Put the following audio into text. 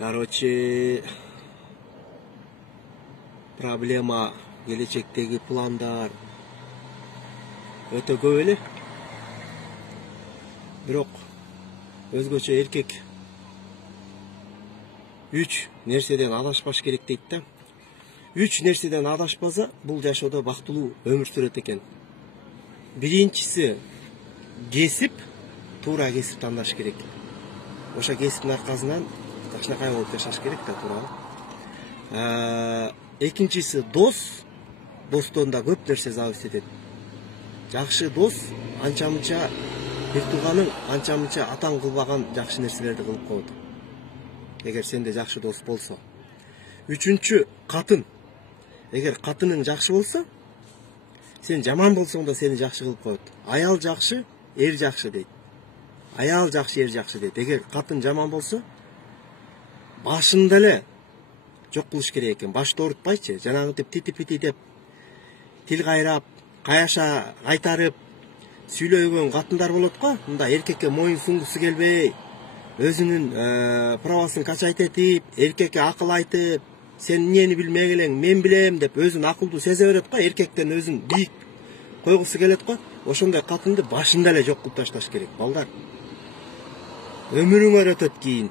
Короче, проблема, келечектеги пландар өтө көп эле. Бирок өзгөчө эркек 3 нерседен адашпаш керек дейт да. 3 нерседен адашпаса, бул жашоодо бактылуу өмүр сүрөт экен. Биринчиси кесип, туура кесип тандаш керек. Ошо кесиптин аркасынан жакшынакай болуп жашаш керек да, туурабы. Экинчиси дос. Достон да көп нерсе зависит этет. Жакшы дос анча-мынча бир тууганың анча-мынча атаң кылбаган жакшы нерселерди кылып коет. Эгер сенде жакшы дос болсо. Үчүнчү катын. Эгер катының жакшы болсо, сен жаман болсоң да сени жакшы кылып коет. Аял жакшы, эр жакшы дейт. Аял жакшы, эр жакшы дейт. Эгер катын жаман болсо, башында эле жок кылыш керек экен. Башты оорутпайчы, жанагынтип тити-пити деп тил кайрап, каяша кайтарып сүйлөгөн катындар болот го. Мында эркекке моюн сунгусу келбей, өзүнүн правасын качайтетип, эркекке акыл айтып, сен эмнени билмей элең, мен билем деп өзүн акылдуу сезе берет го, эркектен өзүн бийик койгусу келет го. Ошондой катынды башында эле жок кылып ташташ керек, балдар. Өмүрүңөр өтөт кийин.